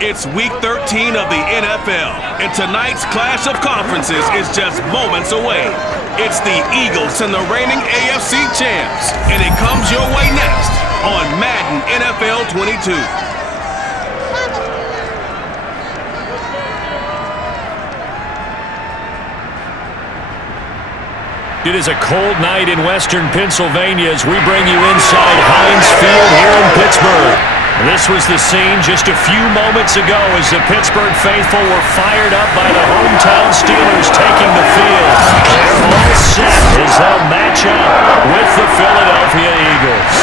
It's Week 13 of the NFL, and tonight's clash of conferences is just moments away. It's the Eagles and the reigning AFC champs, and it comes your way next on Madden NFL 22. It is a cold night in western Pennsylvania as we bring you inside Heinz Field here in Pittsburgh. This was the scene just a few moments ago as the Pittsburgh faithful were fired up by the hometown Steelers taking the field. They're all set as they'll match up with the Philadelphia Eagles.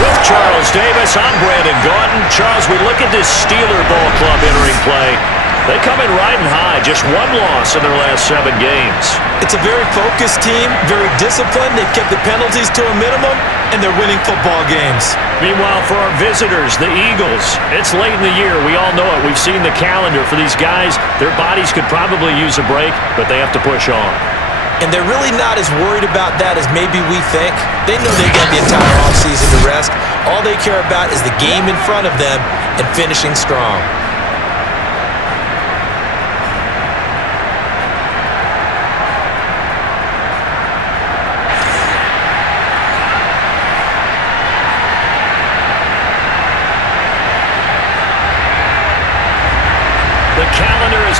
With Charles Davis, I'm Brandon Gaunton. Charles, we look at this Steeler ball club entering play. They come in riding high, just one loss in their last 7 games. It's a very focused team, very disciplined. They've kept the penalties to a minimum, and they're winning football games. Meanwhile, for our visitors, the Eagles, it's late in the year. We all know it. We've seen the calendar for these guys. Their bodies could probably use a break, but they have to push on. And they're really not as worried about that as maybe we think. They know they got the entire offseason to rest. All they care about is the game in front of them and finishing strong.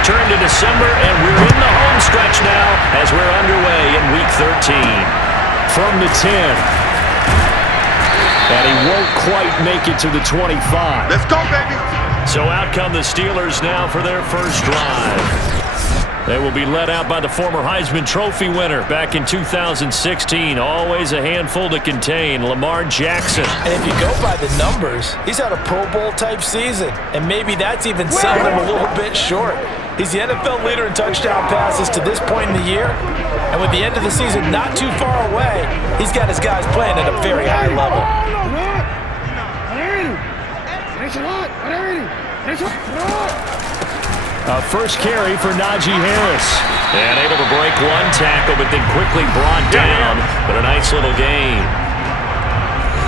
Turn to December, and we're in the home stretch now as we're underway in Week 13. From the 10. And he won't quite make it to the 25. Let's go, baby! So out come the Steelers now for their first drive. They will be led out by the former Heisman Trophy winner back in 2016. Always a handful to contain, Lamar Jackson. And if you go by the numbers, he's had a Pro Bowl-type season. And maybe that's even selling him a little bit short. He's the NFL leader in touchdown passes to this point in the year. And with the end of the season not too far away, he's got his guys playing at a very high level. First carry for Najee Harris. And able to break one tackle, but then quickly brought down. But a nice little gain.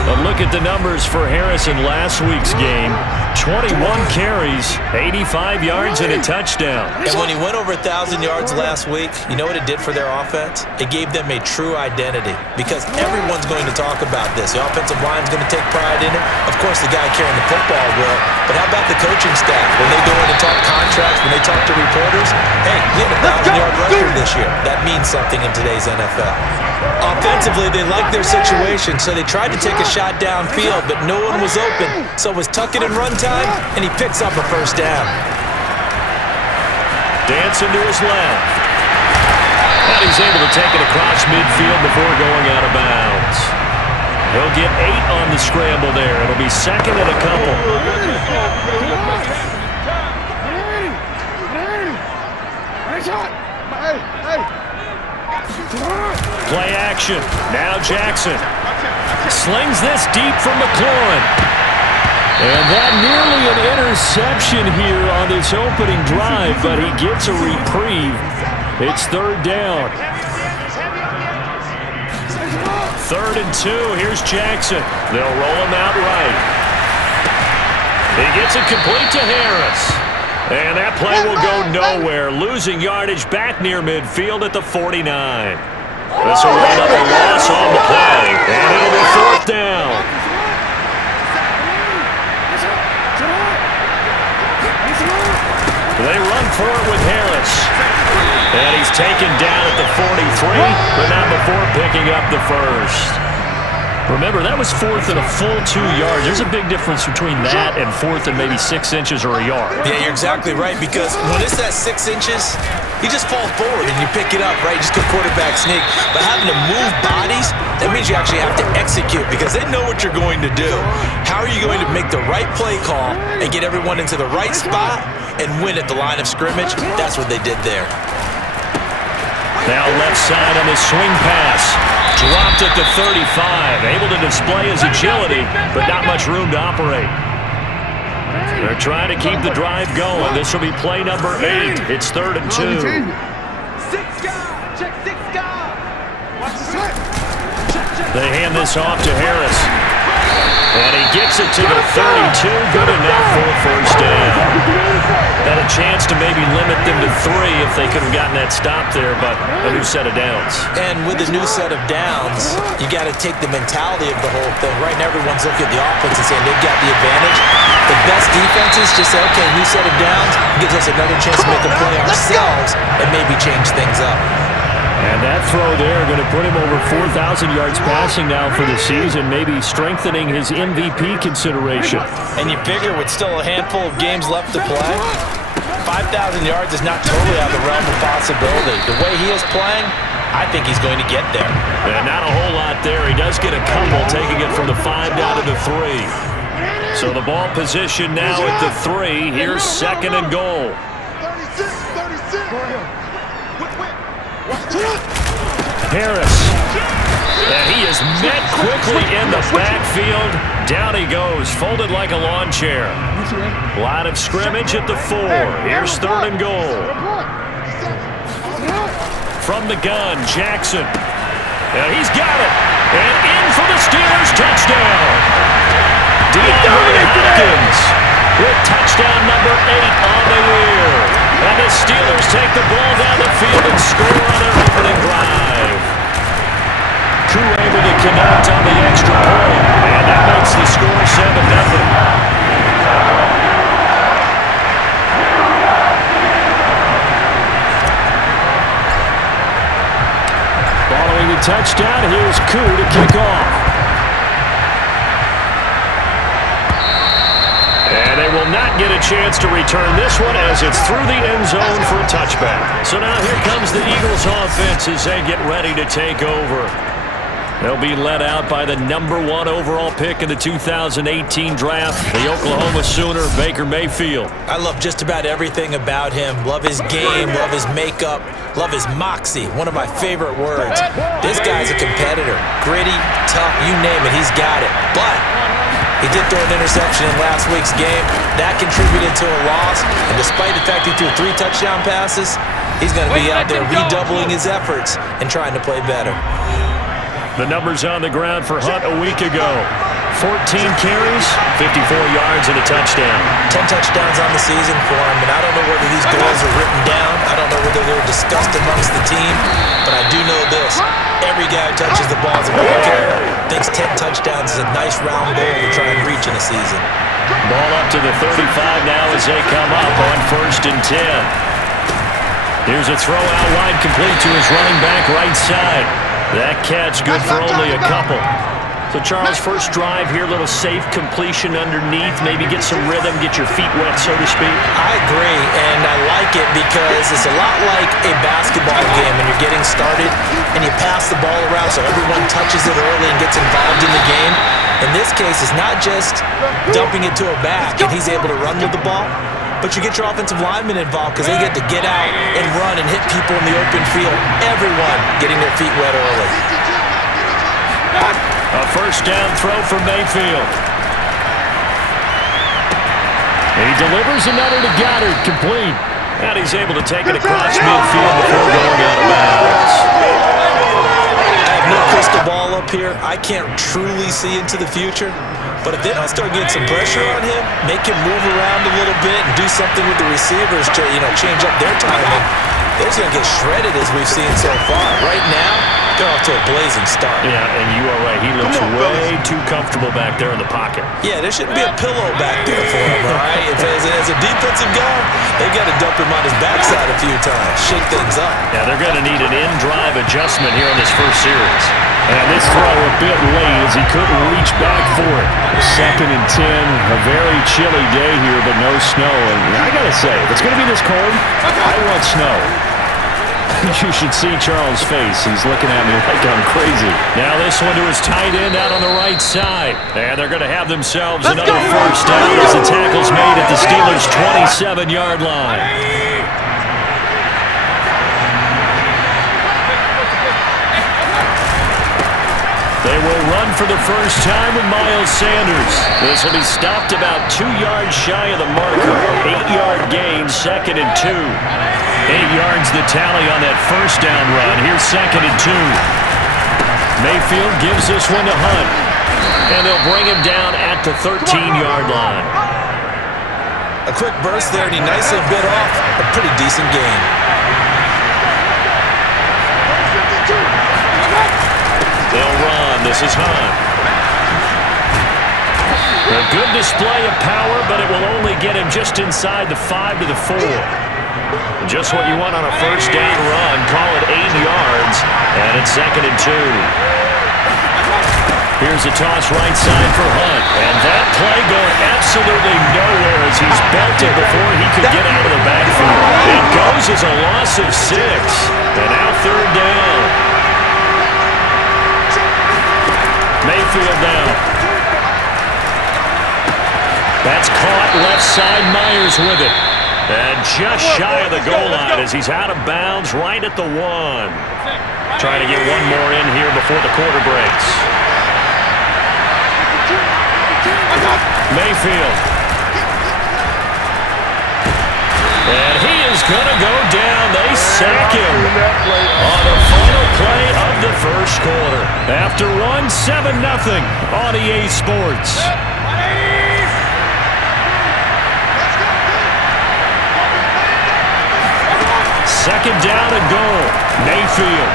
But look at the numbers for Harris in last week's game. 21 carries, 85 yards, and a touchdown. And when he went over 1,000 yards last week, you know what it did for their offense? It gave them a true identity because everyone's going to talk about this. The offensive line's going to take pride in it. Of course, the guy carrying the football will. But how about the coaching staff? When they go in and talk contracts, when they talk to reporters, hey, we have a 1,000-yard rusher this year. That means something in today's NFL. Offensively, they liked their situation, so they tried to take a shot downfield, but no one was open. So it was tuck it and run time, and he picks up a first down. Dancing to his left. And he's able to take it across midfield before going out of bounds. He'll get 8 on the scramble there. It'll be second and a couple. Play action. Now Jackson. Slings this deep from McLaurin. And that nearly an interception here on this opening drive, but he gets a reprieve. It's third down. 3rd and 2. Here's Jackson. They'll roll him out right. He gets it complete to Harris. And that play will go nowhere. Losing yardage back near midfield at the 49. This will end up a loss on the play. And it'll be 4th down. They run for it with Harris. And he's taken down at the 43, but not before picking up the first. Remember, that was 4th and a full 2 yards. There's a big difference between that and 4th and maybe 6 inches or a yard. Yeah, you're exactly right, because when it's that 6 inches, you just fall forward and you pick it up, right? Just go quarterback sneak. But having to move bodies, that means you actually have to execute because they know what you're going to do. How are you going to make the right play call and get everyone into the right spot and win at the line of scrimmage? That's what they did there. Now left side on the swing pass. Dropped at the 35. Able to display his agility, but not much room to operate. They're trying to keep the drive going. This will be play number 8. It's 3rd and 2. 6 guard. Check 6 guard. Watch the set. Check. They hand this off to Harris. And he gets it to the 32. Good enough for a first down. Had a chance to maybe limit them to 3 if they could have gotten that stop there, but a new set of downs. And with a new set of downs, you got to take the mentality of the whole thing. Right now, everyone's looking at the offense and saying they've got the advantage. The best defenses just say, okay, new set of downs gives us another chance to make a play ourselves and maybe change things up. And that throw there going to put him over 4,000 yards passing now for the season, maybe strengthening his MVP consideration. And you figure with still a handful of games left to play, 5,000 yards is not totally out of the realm of possibility. The way he is playing, I think he's going to get there. And not a whole lot there. He does get a couple, taking it from the 5 down to the 3. So the ball position now at the 3. Here's 2nd and goal. Harris. And he is met quickly in the backfield. Down he goes, folded like a lawn chair. Line of scrimmage at the 4. Here's 3rd and goal. From the gun, Jackson. And he's got it. And in for the Steelers touchdown. DeAndre Hopkins with touchdown number 8 on the year. And the Steelers take the ball down the field and score on their opening drive. Koo able to connect on the extra point. And that makes the score 7-0. Following the touchdown, here's Koo to kick off. And they will not get a chance to return this one as it's through the end zone for a touchback. So now here comes the Eagles offense as they get ready to take over. They'll be led out by the number 1 overall pick in the 2018 draft, the Oklahoma Sooner, Baker Mayfield. I love just about everything about him. Love his game, love his makeup, love his moxie, one of my favorite words. This guy's a competitor. Gritty, tough, you name it, he's got it. But he did throw an interception in last week's game. That contributed to a loss. And despite the fact he threw 3 touchdown passes, he's going to be out there redoubling his efforts and trying to play better. The numbers on the ground for Hunt a week ago. 14 carries, 54 yards, and a touchdown. 10 touchdowns on the season for him, and I don't know whether these goals are written down. I don't know whether they're discussed amongst the team, but I do know this. Every guy who touches the ball as a ball carrier thinks 10 touchdowns is a nice round goal to try and reach in a season. Ball up to the 35 now as they come up on 1st and 10. Here's a throw out wide complete to his running back right side. That catch good for only a couple. So, Charles, first drive here, little safe completion underneath, maybe get some rhythm, get your feet wet, so to speak. I agree, and I like it because it's a lot like a basketball game when you're getting started and you pass the ball around so everyone touches it early and gets involved in the game. In this case, it's not just dumping it to a back and he's able to run with the ball, but you get your offensive linemen involved because they get to get out and run and hit people in the open field. Everyone getting their feet wet early. A first down throw for Mayfield. He delivers another to Goddard, complete. And he's able to take it across midfield before going out of bounds. I have no crystal ball up here. I can't truly see into the future. But if they don't start getting some pressure on him, make him move around a little bit and do something with the receivers to, change up their timing, they're just going to get shredded as we've seen so far. Right now, they're off to a blazing start. Yeah, and you are right. He looks way too comfortable back there in the pocket. Yeah, there shouldn't be a pillow back there for him, all right? As a defensive guy, they've got to dump him on his backside a few times, shake things up. Yeah, they're going to need an in-drive adjustment here in this first series. And this throw a bit late as he couldn't reach back for it. 2nd and 10, a very chilly day here, but no snow. And I got to say, if it's going to be this cold, I want snow. You should see Charles' face. He's looking at me like I'm crazy. Now this one to his tight end out on the right side. And they're going to have themselves another first down as the tackle's made at the Steelers' 27-yard line. They will run for the first time with Miles Sanders. This will be stopped about 2 yards shy of the marker. 8-yard gain, 2nd and 2. 8 yards the tally on that first down run. Here's 2nd and 2. Mayfield gives this one to Hunt. And they'll bring him down at the 13-yard line. A quick burst there, and he nicely bit off a pretty decent gain. They'll run. This is Hunt. A good display of power, but it will only get him just inside the 5 to the 4. Just what you want on a first down run. Call it 8 yards, and it's 2nd and 2. Here's a toss right side for Hunt. And that play going absolutely nowhere as he's belted before he could get out of the backfield. It goes as a loss of 6. And now 3rd down. Mayfield now. That's caught left side. Myers with it. And just shy of the goal line as he's out of bounds right at the 1. Trying to get one more in here before the quarter breaks. Mayfield. And he is going to go down. They sack him on the final play of the first quarter. After 7-0 on EA Sports. Second down and goal. Mayfield.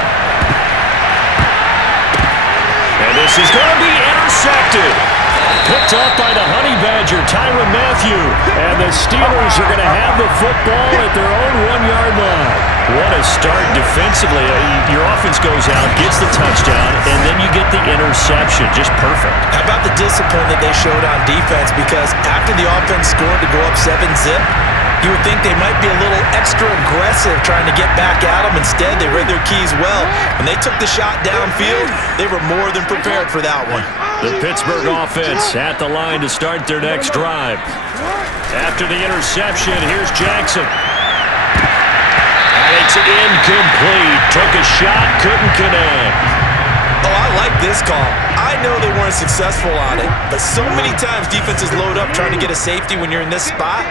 And this is going to be intercepted. Picked up by the Honey Badger, Tyrann Mathieu. And the Steelers are going to have the football at their own 1-yard line. What a start defensively. Your offense goes out, gets the touchdown, and then you get the interception. Just perfect. How about the discipline that they showed on defense? Because after the offense scored to go up 7-zip, you would think they might be a little extra aggressive trying to get back at them. Instead, they read their keys well. When they took the shot downfield, they were more than prepared for that one. The Pittsburgh offense at the line to start their next drive. After the interception, here's Jackson. And it's incomplete. Took a shot, couldn't connect. Oh, I like this call. I know they weren't successful on it, but so many times defenses load up trying to get a safety when you're in this spot.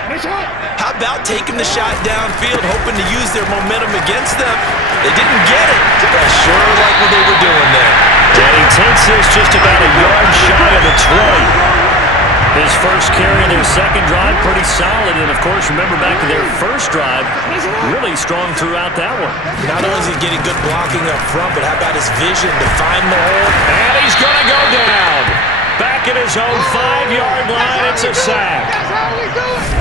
How about taking the shot downfield, hoping to use their momentum against them? They didn't get it, but I sure like what they were doing there. And he takes this just about a yard shy of the 20. His first carry in their second drive, pretty solid. And, of course, remember back to their first drive, really strong throughout that one. Not only is he getting good blocking up front, but how about his vision to find the hole? And he's going to go down. Back at his own 5-yard line, it's a sack.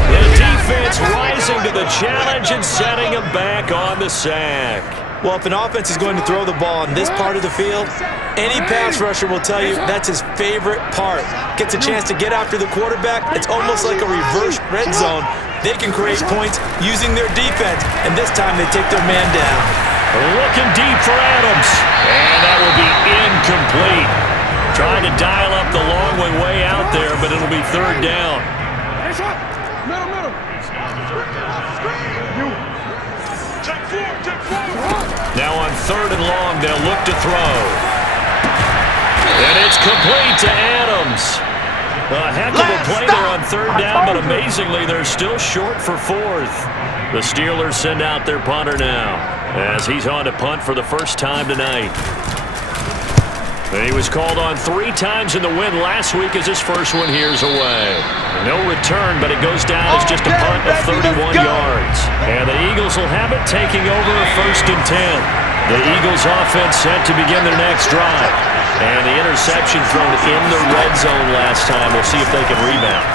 The defense rising to the challenge and setting him back on the sack. Well, if an offense is going to throw the ball in this part of the field, any pass rusher will tell you that's his favorite part. Gets a chance to get after the quarterback. It's almost like a reverse red zone. They can create points using their defense, and this time they take their man down. Looking deep for Adams, and that will be incomplete. Trying to dial up the long one way out there, but it'll be 3rd down. Now on 3rd and long, they'll look to throw. And it's complete to Adams. A heck of a play there on 3rd down, but amazingly, they're still short for 4th. The Steelers send out their punter now, as he's on to punt for the first time tonight. And he was called on 3 times in the win last week as his first one here's away. No return, but it goes down as just a punt of 31 yards. And the Eagles will have it taking over a 1st and 10. The Eagles offense set to begin their next drive. And the interception thrown in the red zone last time. We'll see if they can rebound.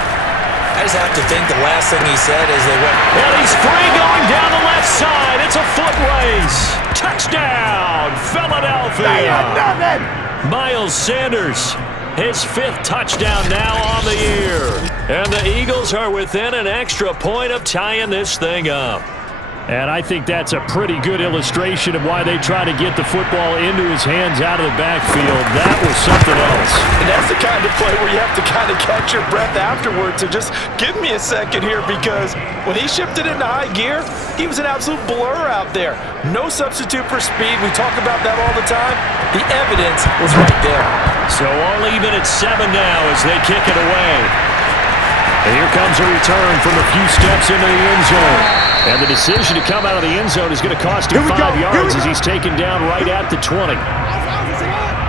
I just have to think the last thing he said is they went, and he's free going down the left side. It's a foot race. Touchdown, Philadelphia. Miles Sanders, his 5th touchdown now on the year. And the Eagles are within an extra point of tying this thing up. And I think that's a pretty good illustration of why they try to get the football into his hands out of the backfield. That was something else. And that's the kind of play where you have to kind of catch your breath afterwards and just give me a second here, because when he shifted into high gear, he was an absolute blur out there. No substitute for speed. We talk about that all the time. The evidence was right there. So all even at 7 now as they kick it away. And here comes a return from a few steps into the end zone. And the decision to come out of the end zone is going to cost him 5 yards as he's taken down right at the 20.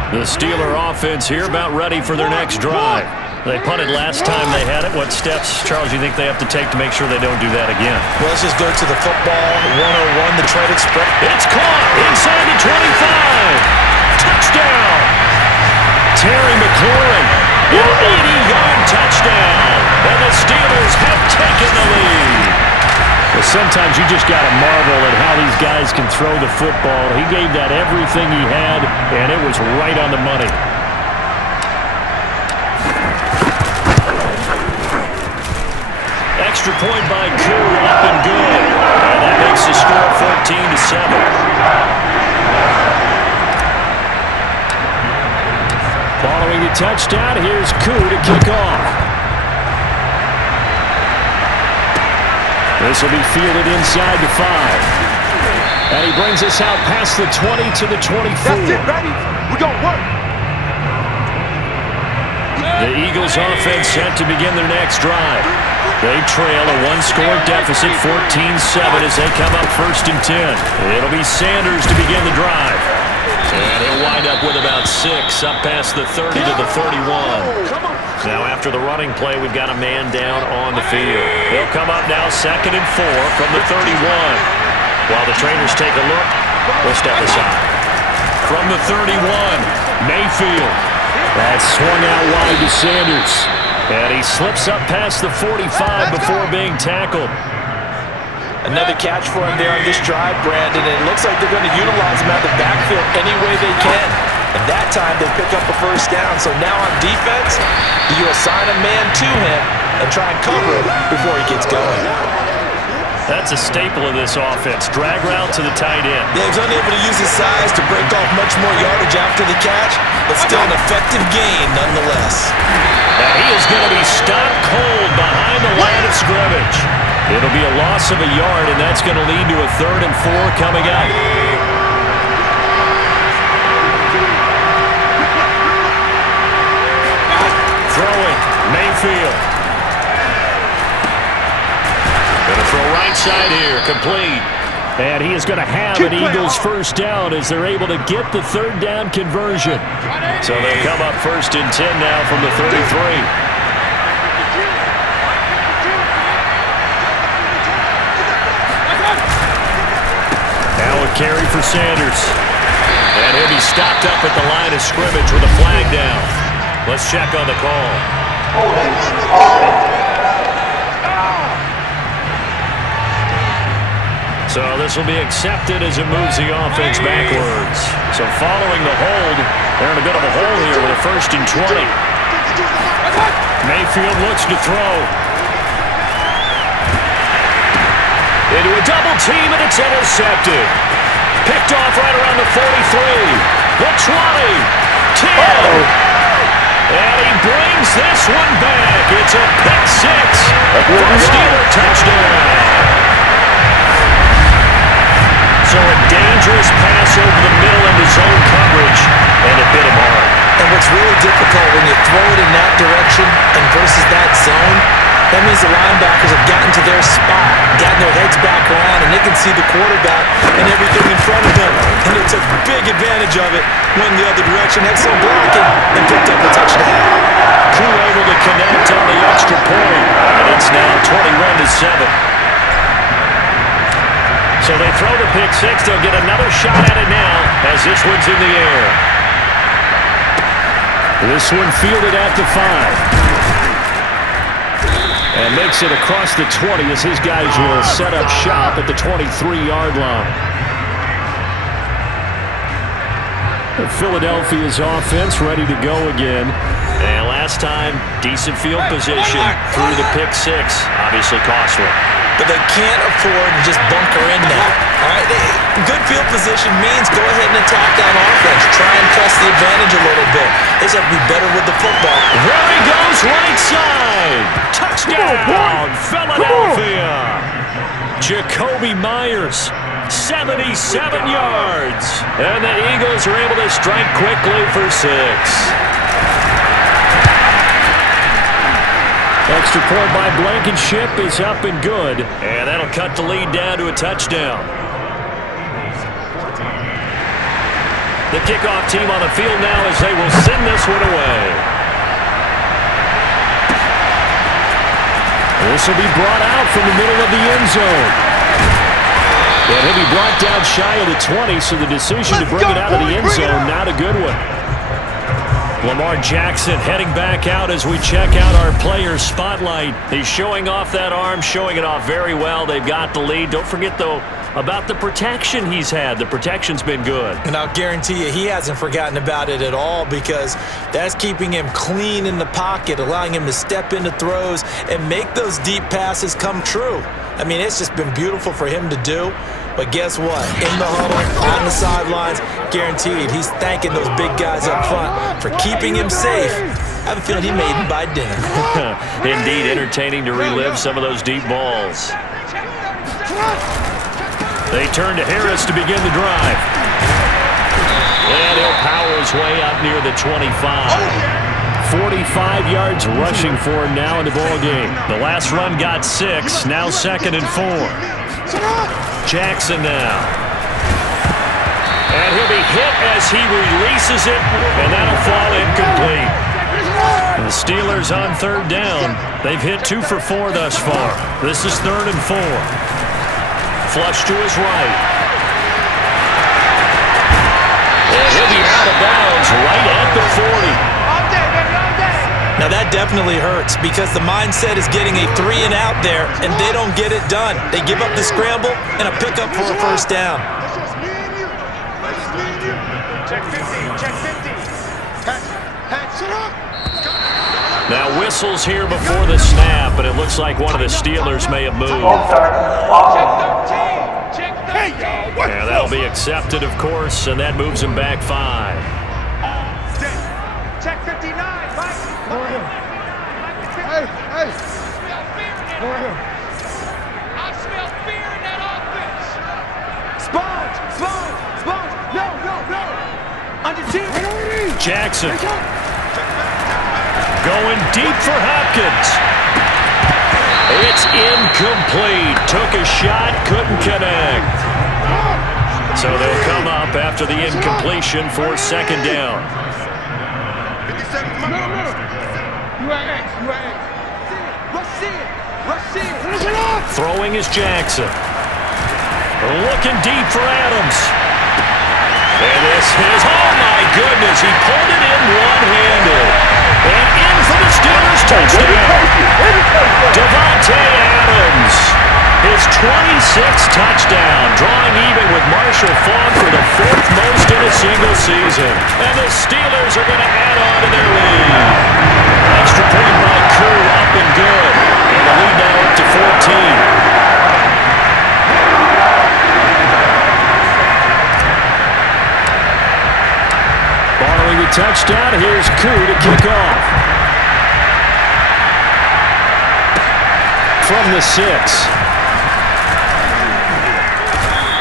The Steeler offense here about ready for their next drive. They punted last time they had it. What steps, Charles, you think they have to take to make sure they don't do that again? Well, let's just go to the football 101, the trade express. It's caught inside the 25. Touchdown. Terry McLaurin, an 80-yard touchdown. And the Steelers have taken the lead. Well, sometimes you just got to marvel at how these guys can throw the football. He gave that everything he had, and it was right on the money. Extra point by Koo, up and good. And that makes the score 14-7. Following the touchdown, here's Koo to kick off. This will be fielded inside the 5. And he brings us out past the 20 to the 24. That's it, baby. We're going to work. The Eagles offense set to begin their next drive. They trail a one-score deficit, 14-7, as they come up 1st and 10. It'll be Sanders to begin the drive. And he'll wind up with about 6, up past the 30 to the 31. Now, after the running play, we've got a man down on the field. He'll come up now 2nd and 4 from the 31. While the trainers take a look, we'll step aside. From the 31, Mayfield. That's swung out wide to Sanders. And he slips up past the 45 before being tackled. Another catch for him there on this drive, Brandon, and it looks like they're going to utilize him out of the backfield any way they can. And that time they pick up a 1st down. So now on defense, you assign a man to him and try and cover him before he gets going. That's a staple of this offense. Drag route to the tight end. Yeah, he was unable to use his size to break off much more yardage after the catch, but still an effective gain nonetheless. Now he is going to be stopped cold behind the line of scrimmage. It'll be a loss of a yard, and that's going to lead to a 3rd and 4 coming up. Throwing, Mayfield. Going to throw right side here, complete. And he is going to have an Eagles 1st down as they're able to get the 3rd down conversion. So they'll come up 1st and 10 now from the 33. Now a carry for Sanders. And he'll be stopped up at the line of scrimmage with a flag down. Let's check on the call. So this will be accepted as it moves the offense backwards. So following the hold, they're in a bit of a hole here with a 1st and 20. Mayfield looks to throw. Into a double team, and it's intercepted. Picked off right around the 43, the 20, 10. And he brings this one back. It's a pick 6 for a Steeler touchdown. So a dangerous pass over the middle into zone coverage, and it bit him hard. And what's really difficult when you throw it in that direction and versus that zone, that means the linebackers have gotten to their spot, gotten their heads back around, and they can see the quarterback and everything in front of them. And they took big advantage of it, went the other direction, excellent blocking, and picked up a touchdown. Koo able to connect on the extra point, and it's now 21-7. So they throw the pick 6. They'll get another shot at it now as this one's in the air. This one fielded at the 5. And makes it across the 20 as his guys will set up shop at the 23-yard line. Philadelphia's offense ready to go again. And last time, decent field position through the pick 6. Obviously costly. But they can't afford to just bunker in now. All right, good field position means go ahead and attack on offense. Try and press the advantage a little bit. They just have to be better with the football. There he goes, right side. Touchdown, Philadelphia. Jacoby Myers, 77 yards. And the Eagles are able to strike quickly for 6. Extra point by Blankenship is up and good. And that'll cut the lead down to a touchdown. The kickoff team on the field now as they will send this one away. This will be brought out from the middle of the end zone. And he'll be brought down shy of the 20, so the decision to bring it out of the end zone, not a good one. Lamar Jackson heading back out as we check out our player spotlight. He's showing off that arm, showing it off very well. They've got the lead. Don't forget, though, about the protection he's had. The protection's been good. And I'll guarantee you he hasn't forgotten about it at all, because that's keeping him clean in the pocket, allowing him to step into throws and make those deep passes come true. I mean, it's just been beautiful for him to do. But guess what? In the huddle, on the sidelines, guaranteed he's thanking those big guys up front for keeping him safe. I have a feeling he made him buy dinner. Indeed, entertaining to relive some of those deep balls. They turn to Harris to begin the drive. And he'll power his way up near the 25. 45 yards rushing for him now in the ball game. The last run got 6, now 2nd and 4. Jackson now. And he'll be hit as he releases it, and that'll fall incomplete. The Steelers on 3rd down. They've hit 2 for 4 thus far. This is 3rd and 4. Flush to his right. And he'll be out of bounds right at the 40. Now that definitely hurts, because the mindset is getting a 3 and out there, and they don't get it done. They give up the scramble and a pickup for a first down. Check 50, check 50. Now whistles here before the snap, and it looks like one of the Steelers may have moved. And that'll be accepted, of course, and that moves him back 5. Check 59, Mike. Hey. I smell fear in that offense. Sponge. No. Under 2. Jackson. Going deep for Hopkins. It's incomplete. Took a shot, couldn't connect. So they'll come up after the incompletion for 2nd down. Throwing is Jackson. Looking deep for Adams. And this is, oh my goodness, he pulled it in one-handed. And in for the Steelers touchdown. Devontae Adams. His 26th touchdown, drawing even with Marshall Faulk for the 4th most in a single season. And the Steelers are going to add on to their lead. Extra point by Koo, up and good. And the lead now up to 14. Following the touchdown, here's Koo to kick off. From the 6.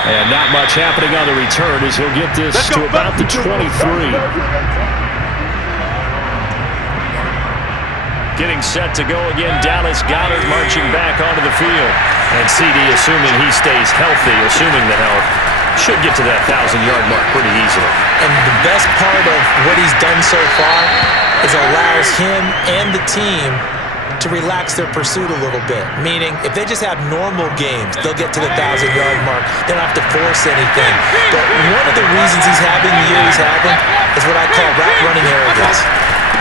And not much happening on the return as he'll get this to about the 23. Getting set to go again, Dallas Goedert marching back onto the field. And CD, assuming he stays healthy, assuming the health, should get to that 1,000-yard mark pretty easily. And the best part of what he's done so far is allows him and the team to relax their pursuit a little bit. Meaning, if they just have normal games, they'll get to the 1,000-yard mark. They don't have to force anything. But one of the reasons he's having the year he's having is what I call route running arrogance.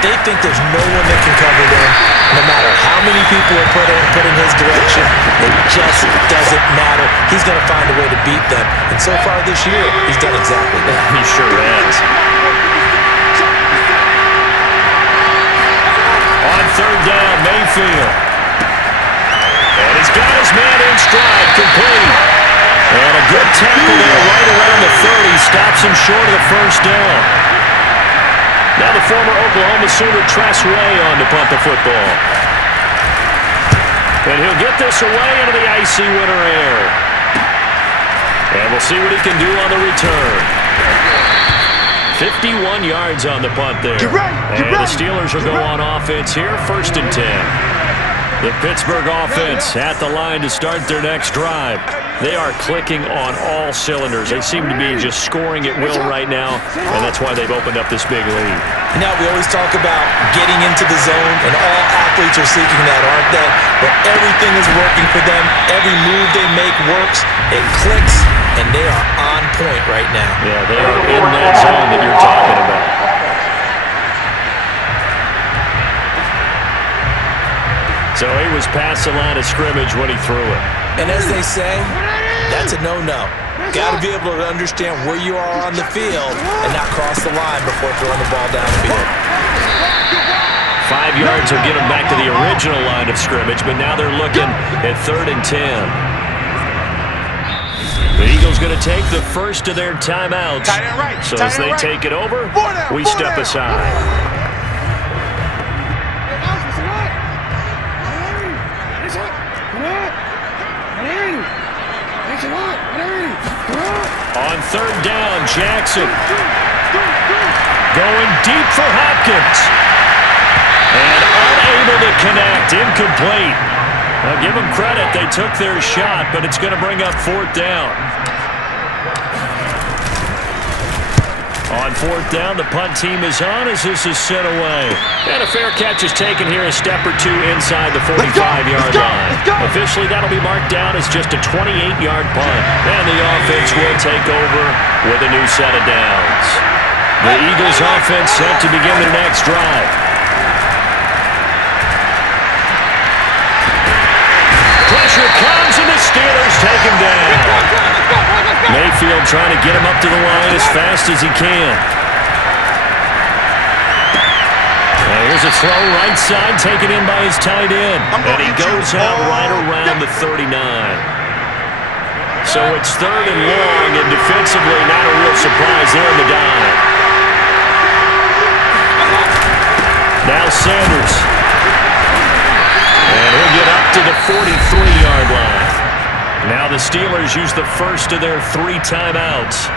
They think there's no one that can cover them, no matter how many people are put in his direction. It just doesn't matter. He's going to find a way to beat them. And so far this year, he's done exactly that. He sure has. On 3rd down, Mayfield. And he's got his man in stride, complete. And a good tackle there right around the 30. Stops him short of the first down. Now the former Oklahoma Sooner Tress Way on to punt the football. And he'll get this away into the icy winter air. And we'll see what he can do on the return. 51 yards on the punt there. And the Steelers will go on offense here, 1st and 10. The Pittsburgh offense at the line to start their next drive. They are clicking on all cylinders. They seem to be just scoring at will right now, and that's why they've opened up this big lead. Now, we always talk about getting into the zone, and all athletes are seeking that, aren't they? But everything is working for them. Every move they make works. It clicks, and they are on point right now. Yeah, they are in that zone that you're talking about. So he was past the line of scrimmage when he threw it. And as they say, that's a no-no. Got to be able to understand where you are on the field and not cross the line before throwing the ball downfield. 5 yards will get them back to the original line of scrimmage, but now they're looking at 3rd and 10. The Eagles going to take the first of their timeouts. So as they take it over, we step aside. On 3rd down, Jackson going deep for Hopkins. And unable to connect, incomplete. I'll give them credit, they took their shot, but it's going to bring up 4th down. On 4th down, the punt team is on as this is sent away. And a fair catch is taken here, a step or two inside the 45-yard line. Officially, that'll be marked down as just a 28-yard punt. And the offense will take over with a new set of downs. The Eagles offense set to begin their next drive. Pressure comes and the Steelers take him down. Mayfield trying to get him up to the line as fast as he can. And here's a throw right side taken in by his tight end. And he goes out right around the 39. So it's 3rd and long, and defensively not a real surprise there in the dive. Now Sanders. And he'll get up to the 43-yard line. Now the Steelers use the first of their 3 timeouts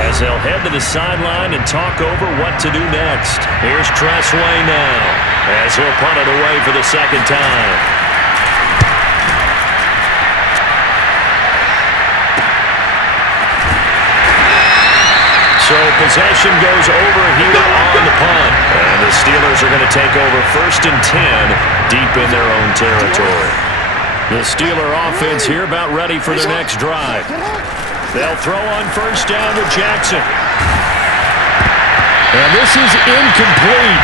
as they'll head to the sideline and talk over what to do next. Here's Tressway now as he'll punt it away for the 2nd time. So possession goes over here on the punt. And the Steelers are going to take over 1st and 10 deep in their own territory. The Steeler offense here about ready for their next drive. They'll throw on 1st down to Jackson. And this is incomplete.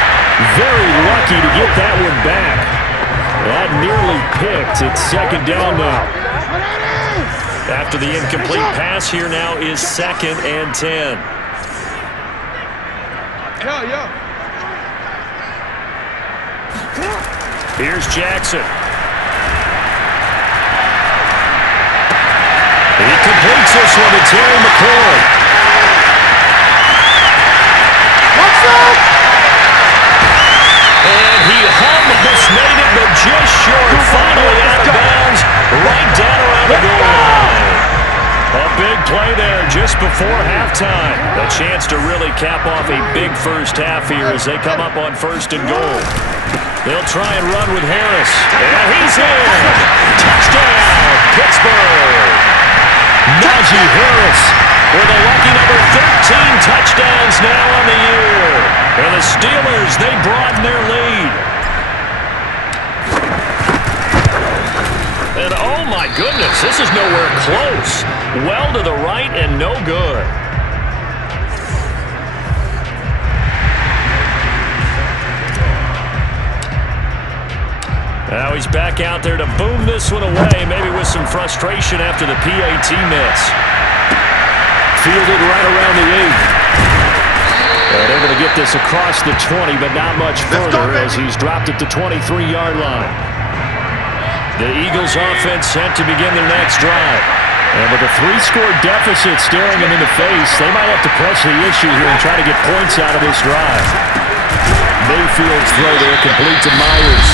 Very lucky to get that one back. That nearly picked. It's 2nd down now. After the incomplete pass, here now is 2nd and 10. Here's Jackson. He completes this one to Terry McLaurin. And he almost made it, but just short. Finally out of bounds, right down around the goal line. A big play there just before halftime. A chance to really cap off a big first half here as they come up on 1st and goal. They'll try and run with Harris. And he's in. Touchdown, Pittsburgh. Najee Harris with a lucky number 13 touchdowns now on the year. And the Steelers, they broaden their lead. And oh my goodness, this is nowhere close. Well to the right and no good. Now he's back out there to boom this one away, maybe with some frustration after the PAT miss. Fielded right around the 8. And able to get this across the 20, but not much further as he's dropped at the 23-yard line. The Eagles offense set to begin their next drive. And with a 3-score deficit staring them in the face, they might have to press the issue here and try to get points out of this drive. Mayfield's throw there complete to Myers.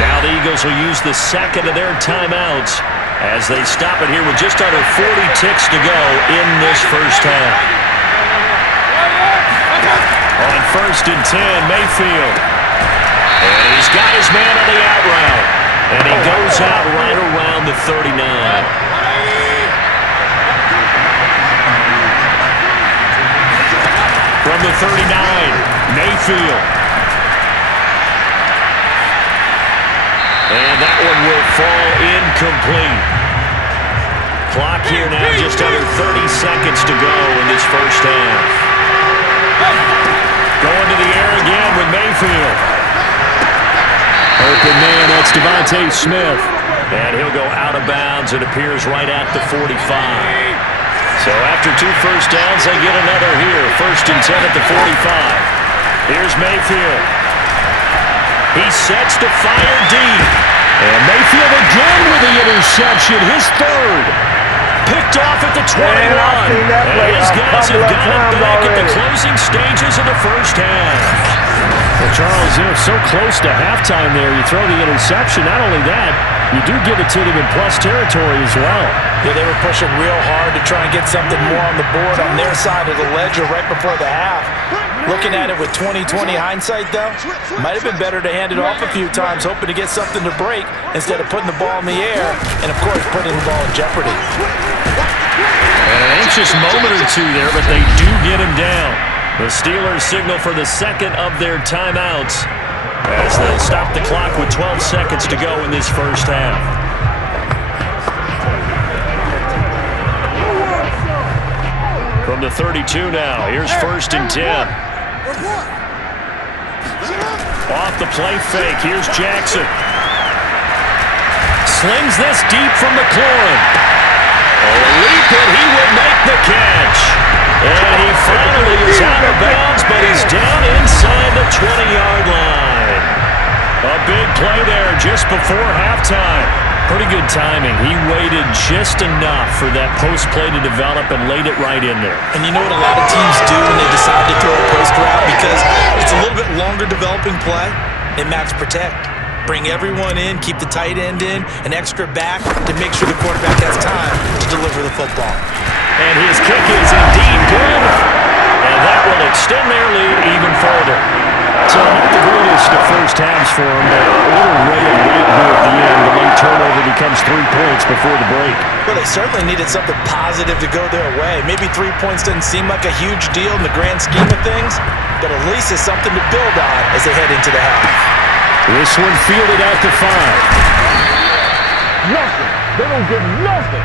Now the Eagles will use the 2nd of their timeouts as they stop it here with just under 40 ticks to go in this first half. On 1st and 10, Mayfield. And he's got his man on the out route. And he goes out right around the 39. from the 39, Mayfield. And that one will fall incomplete. Clock here now, just under 30 seconds to go in this first half. Going to the air again with Mayfield. Open man, that's Devontae Smith. And he'll go out of bounds. It appears right at the 45. So after 2 first downs, they get another here. 1st and 10 at the 45. Here's Mayfield. He sets to fire deep. And Mayfield again with the interception, his 3rd. Picked off at the 21. And his guys have got it back at the closing stages of the first half. Well, Charles, so close to halftime there. You throw the interception. Not only that, you do give it to them in plus territory as well. Yeah, they were pushing real hard to try and get something more on the board on their side of the ledger right before the half. Looking at it with 20/20 hindsight, though, might have been better to hand it off a few times, hoping to get something to break instead of putting the ball in the air and, of course, putting the ball in jeopardy. And an anxious moment or two there, but they do get him down. The Steelers signal for the second of their timeouts as they'll stop the clock with 12 seconds to go in this first half. From the 32 now, here's 1st and 10. Off the play fake, here's Jackson. Slings this deep from McLaurin. Leap it, he will make the catch. And he finally is out of bounds, but he's down inside the 20-yard line. A big play there just before halftime. Pretty good timing. He waited just enough for that post play to develop and laid it right in there. And you know what a lot of teams do when they decide to throw a post route? Because it's a little bit longer developing play. They max protect. Bring everyone in, keep the tight end in, an extra back to make sure the quarterback has time to deliver the football. And his kick is indeed good. And that will extend their lead even further. So not the greatest of first halves for him, but a little ray of light here at the end. The late turnover becomes 3 points before the break. Well, they certainly needed something positive to go their way. Maybe 3 points doesn't seem like a huge deal in the grand scheme of things, but at least it's something to build on as they head into the half. This one fielded out to 5. Nothing. They don't get nothing.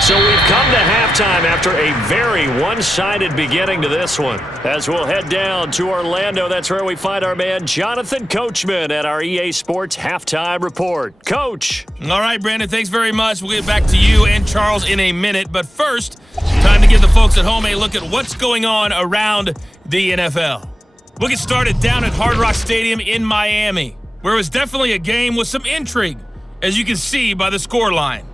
So we've come to halftime after a very one-sided beginning to this one. As we'll head down to Orlando, that's where we find our man Jonathan Coachman at our EA Sports Halftime Report. Coach. All right, Brandon, thanks very much. We'll get back to you and Charles in a minute. But first, time to give the folks at home a look at what's going on around the NFL. We'll get started down at Hard Rock Stadium in Miami, where it was definitely a game with some intrigue, as you can see by the scoreline.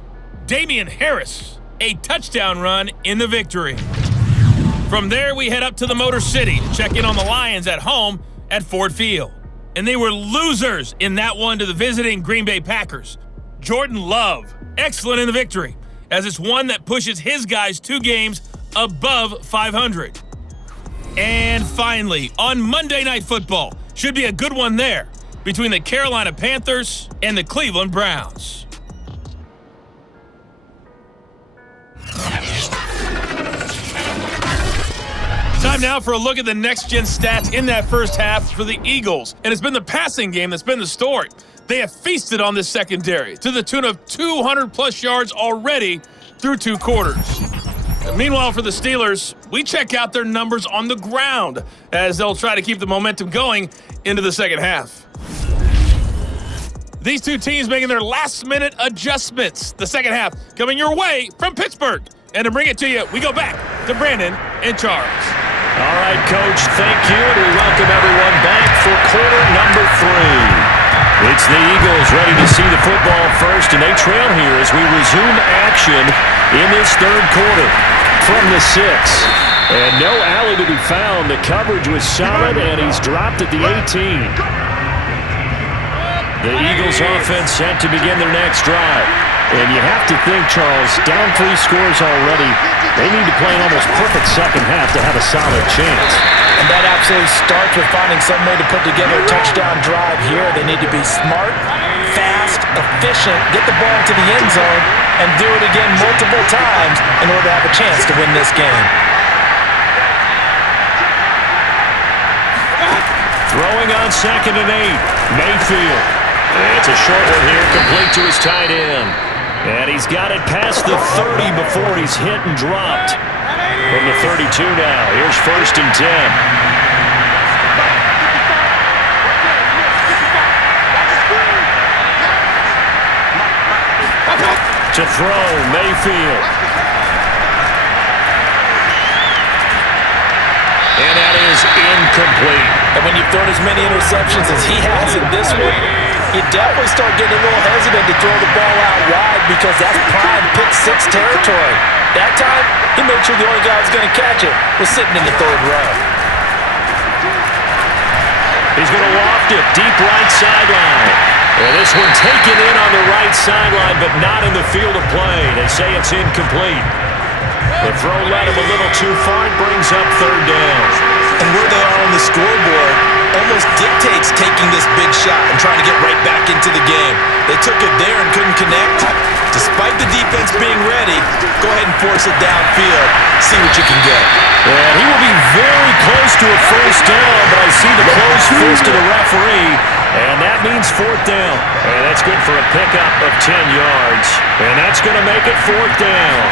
Damian Harris, a touchdown run in the victory. From there, we head up to the Motor City to check in on the Lions at home at Ford Field. And they were losers in that one to the visiting Green Bay Packers. Jordan Love, excellent in the victory, as it's one that pushes his guys 2 games above 500. And finally, on Monday Night Football, should be a good one there, between the Carolina Panthers and the Cleveland Browns. Time now for a look at the next-gen stats in that first half for the Eagles. And it's been the passing game that's been the story. They have feasted on this secondary to the tune of 200-plus yards already through 2 quarters. And meanwhile, for the Steelers, we check out their numbers on the ground as they'll try to keep the momentum going into the second half. These 2 teams making their last-minute adjustments. The second half coming your way from Pittsburgh. And to bring it to you, we go back to Brandon and Charles. All right, Coach, thank you, and we welcome everyone back for quarter number 3. It's the Eagles ready to see the football first, and they trail here as we resume action in this 3rd quarter from the 6. And no alley to be found. The coverage was solid, and he's dropped at the 18. The Eagles offense set to begin their next drive. And you have to think, Charles, down 3 scores already, they need to play an almost perfect second half to have a solid chance. And that absolutely starts with finding some way to put together a touchdown drive here. They need to be smart, fast, efficient, get the ball to the end zone, and do it again multiple times in order to have a chance to win this game. Throwing on 2nd and 8. Mayfield. It's a short one here, complete to his tight end. And he's got it past the 30 before he's hit and dropped. From the 32 now, here's 1st and 10. To throw, Mayfield. And that is incomplete. And when you've thrown as many interceptions as he has in this one, you definitely start getting a little hesitant to throw the ball out wide because that's prime pick-6 territory. That time, he made sure the only guy who was going to catch it was sitting in the 3rd row. He's going to loft it deep right sideline. Well, this one taken in on the right sideline, but not in the field of play. They say it's incomplete. The throw led him a little too far. It brings up 3rd down. And where they are on the scoreboard almost dictates taking this big shot and trying to get right back into the game. They took it there and couldn't connect. Despite the defense being ready, go ahead and force it downfield. See what you can get. And he will be very close to a 1st down, but I see the closed fist of the referee, and that means 4th down. And that's good for a pickup of 10 yards. And that's going to make it 4th down.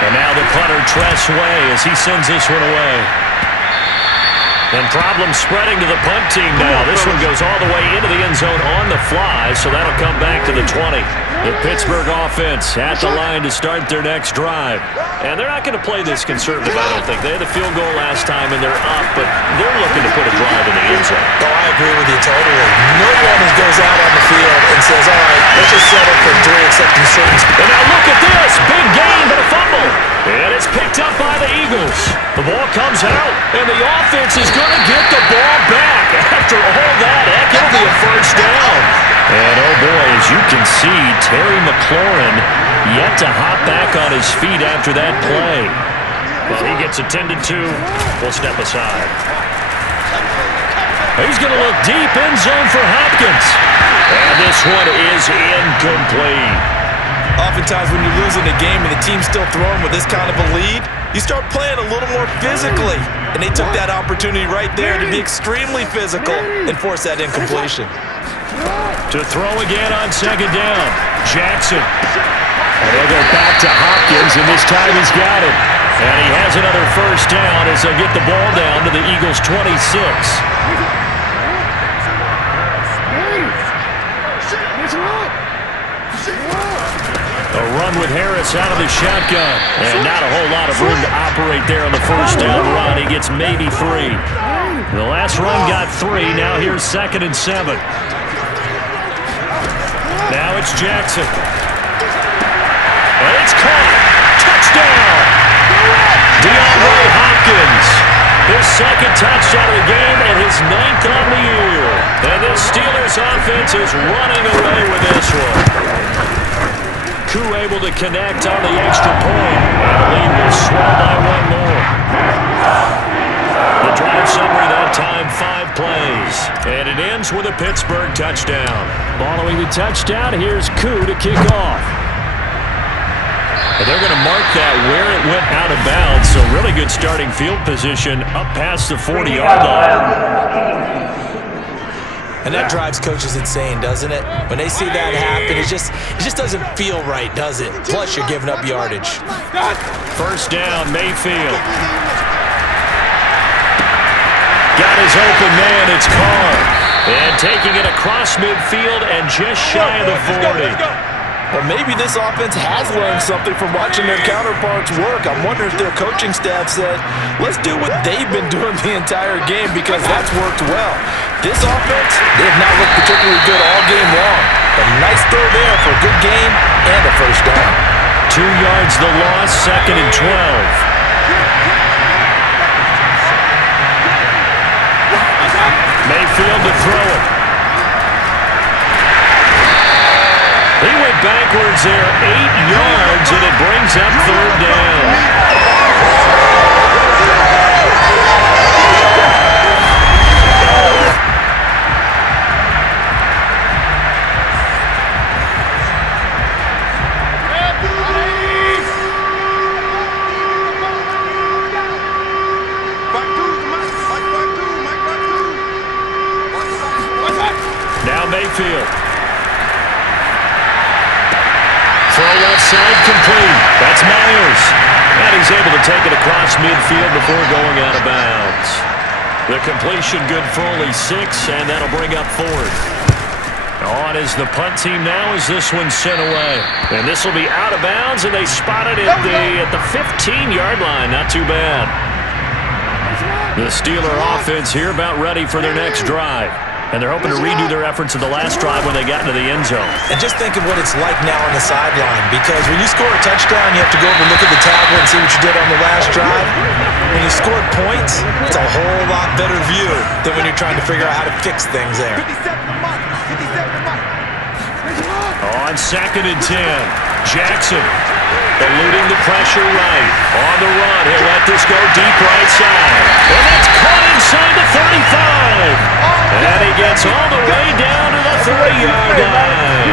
And now the punter Tress Way as he sends this one away. And problems spreading to the punt team now. This one goes all the way into the end zone on the fly, so that'll come back to the 20. The Pittsburgh offense at the line to start their next drive. And they're not going to play this conservative, I don't think. They had a field goal last time, and they're up, but they're looking to put a drive in the end zone. Oh, I agree with you totally. No one goes out on the field and says, all right, let's just settle for 3 accepting certain. And now look at this. Big gain, but a fumble. And it's picked up by the Eagles. The ball comes out, and the offense is going to get the ball back. After all that, heck, it'll be a 1st down. And, oh, boy, as you can see, Terry McLaurin yet to hop back on his feet after that play. Well, he gets attended to. We'll step aside. He's going to look deep end zone for Hopkins. And this one is incomplete. Oftentimes when you're losing a game and the team's still throwing with this kind of a lead, you start playing a little more physically. And they took that opportunity right there to be extremely physical and force that incompletion. To throw again on 2nd down. Jackson. And they'll go back to Hopkins, and this time he's got it. And he has another 1st down as they'll get the ball down to the Eagles' 26. A run with Harris out of the shotgun. And not a whole lot of room to operate there on the 1st down run. He gets maybe 3. The last run got 3. Now here's 2nd and 7. Now it's Jackson. And it's caught. Touchdown. DeAndre Hopkins. His 2nd touchdown of the game and his 9th on the year. And this Steelers offense is running away with this one. Koo able to connect on the extra point. And the lead will swell by 1 more. The drive summary that time, 5 plays. And it ends with a Pittsburgh touchdown. Following the touchdown, here's Koo to kick off. And they're going to mark that where it went out of bounds. So really good starting field position up past the 40-yard line. And that drives coaches insane, doesn't it? When they see that happen, it just doesn't feel right, does it? Plus, you're giving up yardage. 1st down, Mayfield. Got his open man, it's Carr. And taking it across midfield and just shy of the 40. Well, maybe this offense has learned something from watching their counterparts work. I'm wondering if their coaching staff said, let's do what they've been doing the entire game because that's worked well. This offense, they have not looked particularly good all game long. But a nice throw there for a good gain and a 1st down. 2 yards the loss, 2nd and 12. Mayfield to throw it. He went backwards there 8 yards, and it brings up 3rd down. Mayfield. Throw left side complete. That's Myers. And he's able to take it across midfield before going out of bounds. The completion good for only 6, and that'll bring up 4th. On is the punt team now as this one's sent away. And this will be out of bounds, and they spotted it at the 15-yard line. Not too bad. The Steeler offense here about ready for their next drive. And they're hoping to redo their efforts of the last drive when they got into the end zone. And just think of what it's like now on the sideline, because when you score a touchdown, you have to go over and look at the tablet and see what you did on the last drive. When you scored points, it's a whole lot better view than when you're trying to figure out how to fix things there. On 2nd and 10, Jackson eluding the pressure right. On the run, he'll let this go deep right side. And that's caught inside the 35. And he gets all the way down to the 30-yard line.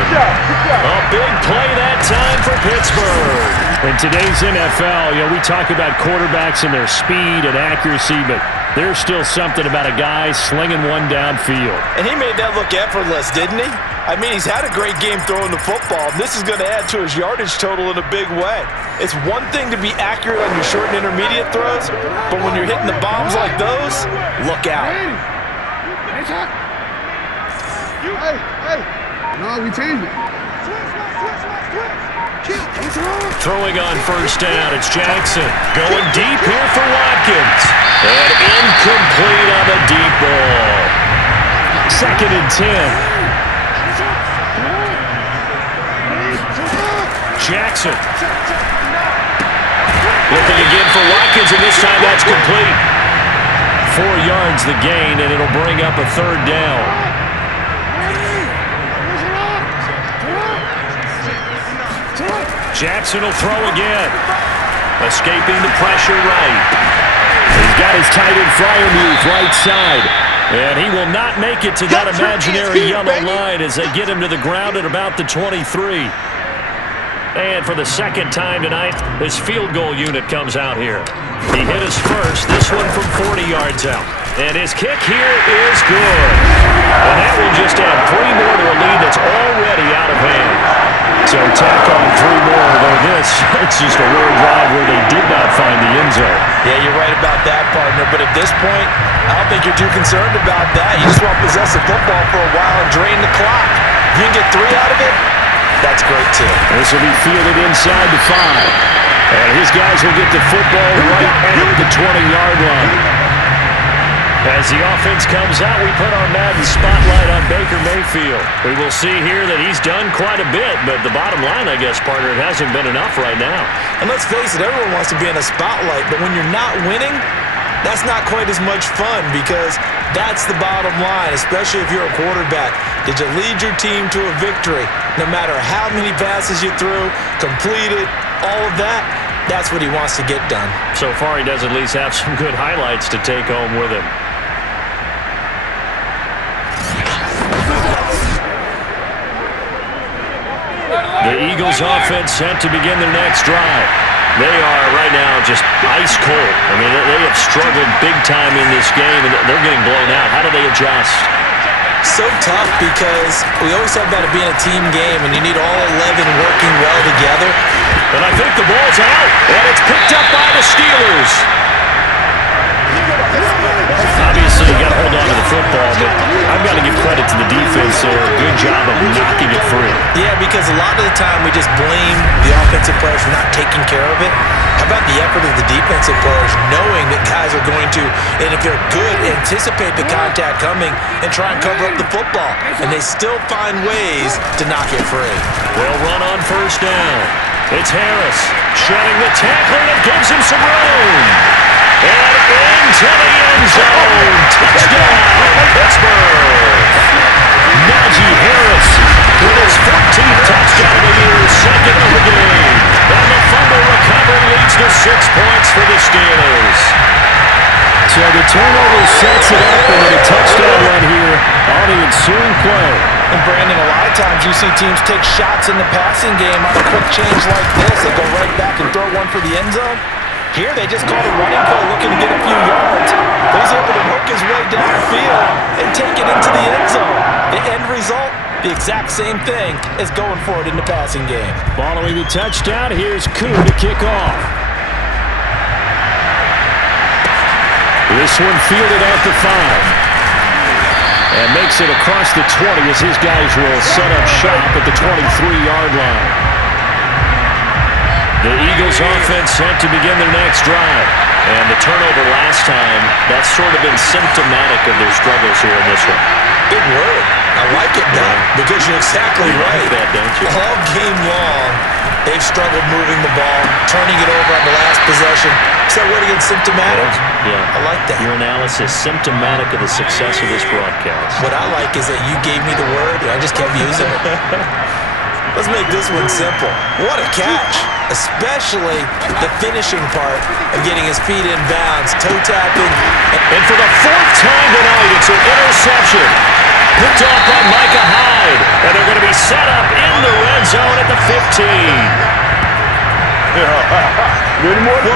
A big play that time for Pittsburgh. In today's NFL, we talk about quarterbacks and their speed and accuracy, but there's still something about a guy slinging one downfield. And he made that look effortless, didn't he? I mean, he's had a great game throwing the football. This is going to add to his yardage total in a big way. It's one thing to be accurate on your short and intermediate throws, but when you're hitting the bombs like those, look out. No, we changed it. Throwing on 1st down, it's Jackson. Going deep here for Watkins. And incomplete on the deep ball. 2nd and 10. Jackson. Looking again for Watkins, and this time that's complete. 4 yards the gain, and it'll bring up a 3rd down. Jackson will throw again. Escaping the pressure right. He's got his tight end flyer move right side. And he will not make it to that imaginary yellow line as they get him to the ground at about the 23. And for the 2nd time tonight, his field goal unit comes out here. He hit his first, this one from 40 yards out. And his kick here is good. And that will just add 3 more to a lead that's already out of hand. So tack on 3 more, though this, it's just a rare drive where they did not find the end zone. Yeah, you're right about that, partner. But at this point, I don't think you're too concerned about that. You just want to possess the football for a while and drain the clock. If you can get 3 out of it, that's great, too. This will be fielded inside the 5. And his guys will get the football right at the 20-yard line. As the offense comes out, we put our Madden spotlight on Baker Mayfield. We will see here that he's done quite a bit, but the bottom line, I guess, partner, it hasn't been enough right now. And let's face it, everyone wants to be in a spotlight, but when you're not winning, that's not quite as much fun, because that's the bottom line, especially if you're a quarterback. Did you lead your team to a victory? No matter how many passes you threw, completed, all of that, that's what he wants to get done. So far, he does at least have some good highlights to take home with him. The Eagles offense set to begin their next drive. They are right now just ice cold. I mean, they have struggled big time in this game, and they're getting blown out. How do they adjust? So tough, because we always talk about it being a team game, and you need all 11 working well together. And I think the ball's out, and it's picked up by the Steelers. Obviously, you got to hold on to the football, but I've got to give credit to the defense there. Good job of knocking it free. Yeah, because a lot of the time we just blame the offensive players for not taking care of it. How about the effort of the defensive players, knowing that guys are going to, and if they're good, anticipate the contact coming and try and cover up the football. And they still find ways to knock it free. They'll run on 1st down. It's Harris shedding the tackle, and it gives him some room. And into the end zone. Touchdown, Pittsburgh. Najee Harris with his 14th touchdown of the year, 2nd of the game. And the fumble recovery leads to 6 points for the Steelers. So the turnover sets it up, and then a touchdown run here on the ensuing play. And Brandon, a lot of times you see teams take shots in the passing game on a quick change like this. They go right back and throw one for the end zone. Here they just called a running play looking to get a few yards. But he's able to hook his way down the field and take it into the end zone. The end result, the exact same thing as going for it in the passing game. Following the touchdown, here's Koo to kick off. This one fielded at the 5. And makes it across the 20 as his guys will set up shop at the 23-yard line. The Eagles offense set to begin their next drive. And the turnover last time, that's sort of been symptomatic of their struggles here in this one. Big word. I like it now because you're exactly right. Like that, don't you? All game long, they've struggled moving the ball, turning it over on the last possession. Is that word again, symptomatic? Yeah. I like that. Your analysis, symptomatic of the success of this broadcast. What I like is that you gave me the word and I just kept using it. Let's make this one simple. What a catch. Especially the finishing part of getting his feet in bounds, toe tapping. And for the 4th time tonight, it's an interception. Picked off by Micah Hyde. And they're going to be set up in the red zone at the 15. Well,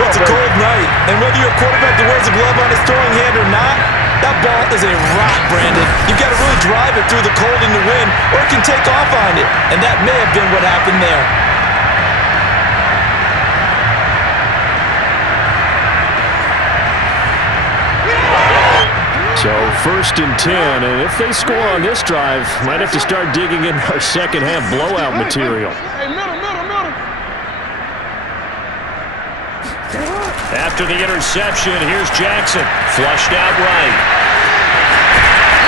it's a cold night, and whether you're a quarterback that wears a glove on his throwing hand or not, that ball is a rock, Brandon. You've got to really drive it through the cold and the wind, or it can take off on you, and that may have been what happened there. So 1st and 10, and if they score on this drive, might have to start digging in our second half blowout material. After the interception, here's Jackson. Flushed out right.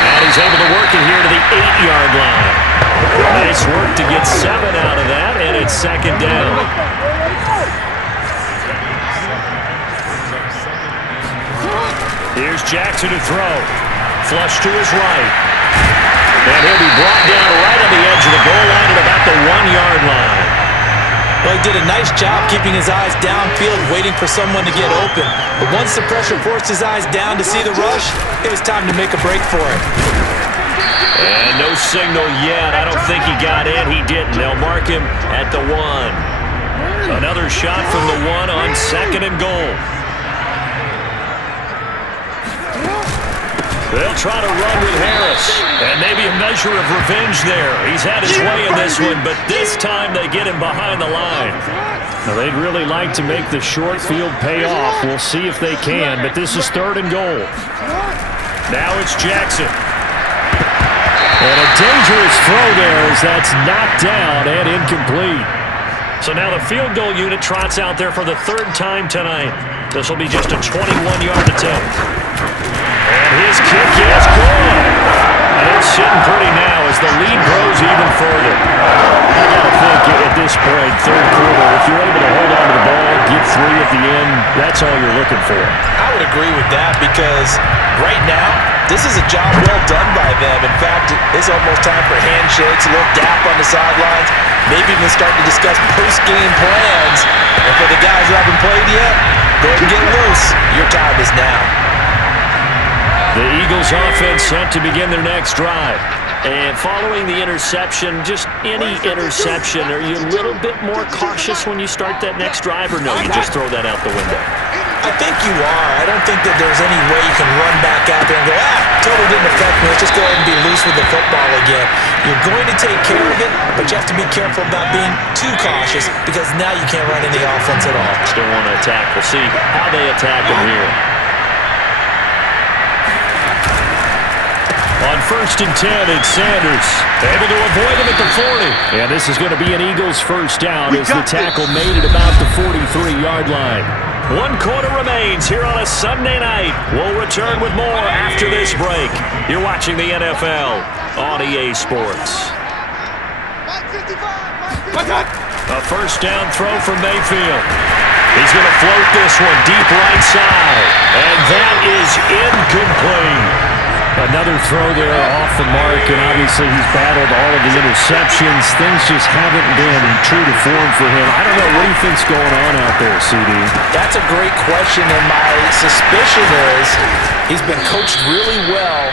And he's able to work it here to the 8-yard line. Nice work to get 7 out of that, and it's 2nd down. Here's Jackson to throw. Flush to his right. And he'll be brought down right on the edge of the goal line at about the 1-yard line. Well, he did a nice job keeping his eyes downfield, waiting for someone to get open. But once the pressure forced his eyes down to see the rush, it was time to make a break for it. And no signal yet. I don't think he got in. He didn't. They'll mark him at the 1. Another shot from the 1 on 2nd and goal. They'll try to run with Harris. And maybe a measure of revenge there. He's had his way in this one, but this time they get him behind the line. Now, they'd really like to make the short field pay off. We'll see if they can, but this is 3rd and goal. Now it's Jackson. And a dangerous throw there as that's knocked down and incomplete. So now the field goal unit trots out there for the 3rd time tonight. This will be just a 21-yard attempt. And his kick is good. And it's sitting pretty now as the lead grows even further. I got to think at this point, 3rd quarter, if you're able to hold on to the ball, get 3 at the end, that's all you're looking for. I would agree with that because right now, this is a job well done by them. In fact, it's almost time for handshakes, a little dap on the sidelines, maybe even start to discuss post-game plans. And for the guys who haven't played yet, go ahead and get loose. Your time is now. The Eagles offense set to begin their next drive. And following the interception, just any interception, are you a little bit more cautious when you start that next drive, or no, you just throw that out the window? I think you are. I don't think that there's any way you can run back out there and go, totally didn't affect me. Let's just go ahead and be loose with the football again. You're going to take care of it, but you have to be careful about being too cautious because now you can't run any offense at all. Still want to attack. We'll see how they attack him here. On 1st and 10, it's Sanders. Able to avoid him at the 40. And this is going to be an Eagles 1st down as the tackle made it about the 43-yard line. 1 quarter remains here on a Sunday night. We'll return with more after this break. You're watching the NFL on EA Sports. A 1st down throw from Mayfield. He's going to float this one deep right side. And that is incomplete. Another throw there off the mark, and obviously he's battled all of the interceptions. Things just haven't been true to form for him. I don't know, what do you think's going on out there, CD? That's a great question, and my suspicion is he's been coached really well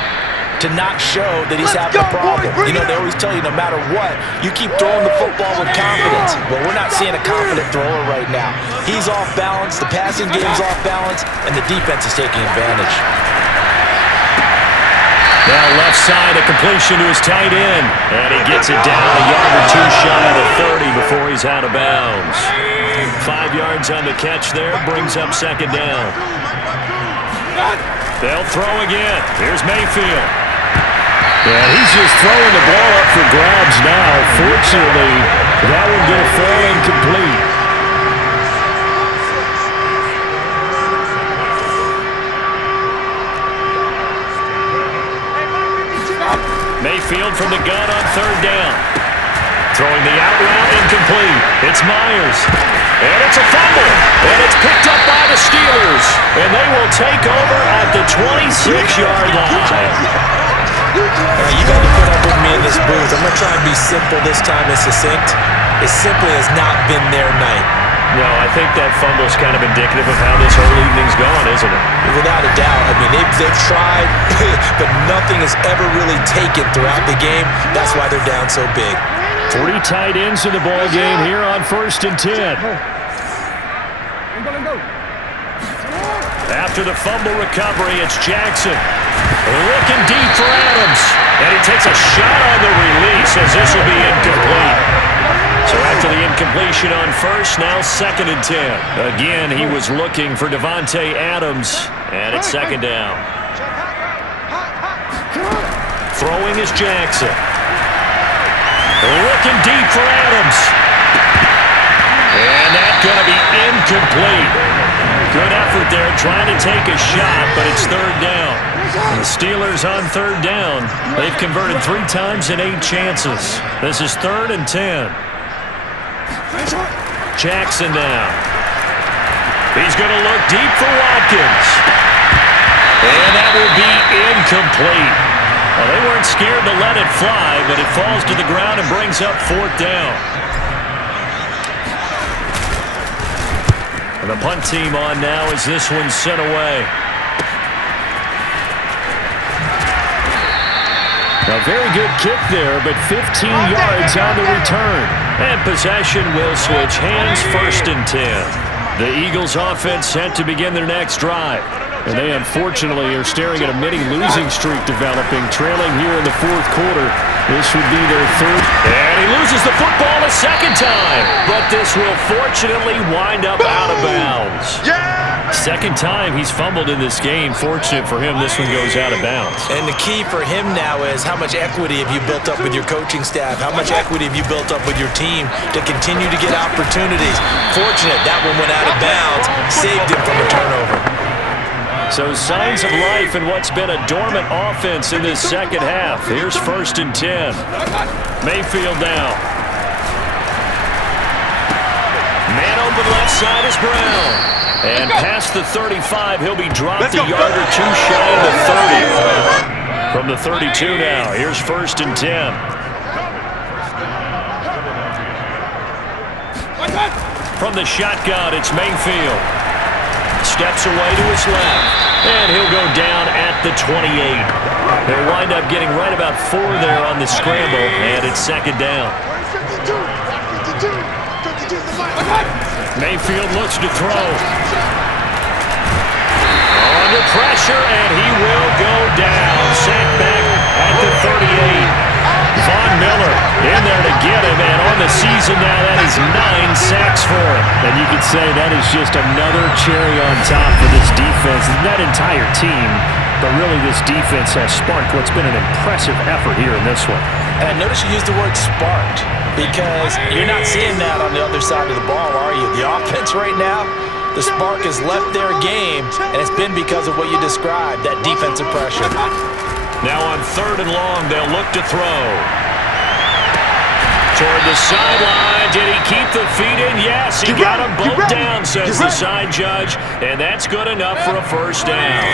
to not show that he's having a problem. You know, they always tell you no matter what, you keep throwing the football with confidence. Well, we're not seeing a confident thrower right now. He's off balance, the passing game's off balance, and the defense is taking advantage. Now left side, a completion to his tight end. And he gets it down a yard or two shy of the 30 before he's out of bounds. 5 yards on the catch there, brings up second down. They'll throw again. Here's Mayfield. And he's just throwing the ball up for grabs now. Fortunately, that one going to fall incomplete. Mayfield from the gun on third down. Throwing the out route incomplete. It's Myers. And it's a fumble. And it's picked up by the Steelers. And they will take over at the 26-yard line. You got to put up with me in this booth. I'm going to try and be simple this time and succinct. It simply has not been their night. No, I think that fumble's kind of indicative of how this whole evening's gone, isn't it? Without a doubt. I mean, they've tried, but nothing has ever really taken throughout the game. That's why they're down so big. 3 tight ends in the ball game here on 1st and 10. After the fumble recovery, it's Jackson. Looking deep for Adams. And he takes a shot on the release as this will be incomplete. So after the incompletion on first, now 2nd and 10. Again, he was looking for Davante Adams, and it's 2nd down. Throwing is Jackson. Looking deep for Adams. And that's going to be incomplete. Good effort there, trying to take a shot, but it's 3rd down. And the Steelers on 3rd down. They've converted 3 times in 8 chances. This is 3rd and 10. Jackson now. He's going to look deep for Watkins. And that will be incomplete. Well, they weren't scared to let it fly, but it falls to the ground and brings up 4th down. And the punt team on now as this one's sent away. A very good kick there, but 15 yards on the return. And possession will switch hands, 1st and 10. The Eagles offense set to begin their next drive. And they unfortunately are staring at a mini losing streak developing, trailing here in the 4th quarter. This would be their 3rd. And he loses the football a 2nd time. But this will fortunately wind up out of bounds. 2nd time he's fumbled in this game. Fortunate for him, this one goes out of bounds. And the key for him now is how much equity have you built up with your coaching staff? How much equity have you built up with your team to continue to get opportunities? Fortunate that one went out of bounds, saved him from a turnover. So signs of life in what's been a dormant offense in this 2nd half. Here's 1st and 10. Mayfield now. Man open left side is Brown. And past the 35, he'll be dropped a yard or two shy of the 30. From the 32 now, here's 1st and 10. From the shotgun, it's Mayfield. Steps away to his left, and he'll go down at the 28. They'll wind up getting right about 4 there on the scramble, and it's 2nd down. Mayfield looks to throw. Under pressure, and he will go down. Sacked back at the 38. Von Miller in there to get him, and on the season now, that is 9 sacks for him. And you could say that is just another cherry on top for this defense. That entire team, but really this defense has sparked what's been an impressive effort here in this one. And notice you use the word sparked, because you're not seeing that on the other side of the ball, are you? The offense right now, the spark has left their game, and it's been because of what you described, that defensive pressure. Now on 3rd and long, they'll look to throw. Toward the sideline. Did he keep the feet in? Yes, he got them both down, says the side judge. And that's good enough for a 1st down.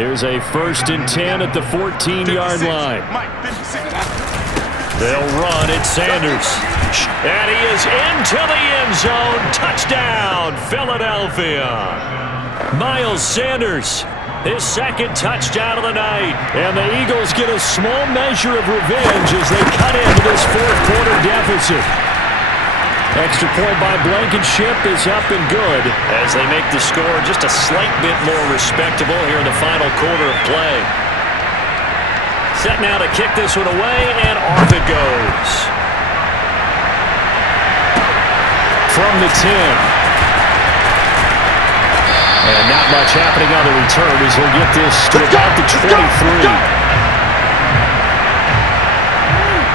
Here's a 1st and 10 at the 14-yard line. They'll run at Sanders. And he is into the end zone. Touchdown, Philadelphia. Miles Sanders. His 2nd touchdown of the night. And the Eagles get a small measure of revenge as they cut into this 4th quarter deficit. Extra point by Blankenship is up and good as they make the score just a slight bit more respectable here in the final quarter of play. Set now to kick this one away, and off it goes. From the 10. And not much happening on the return as he'll get this to about the 23.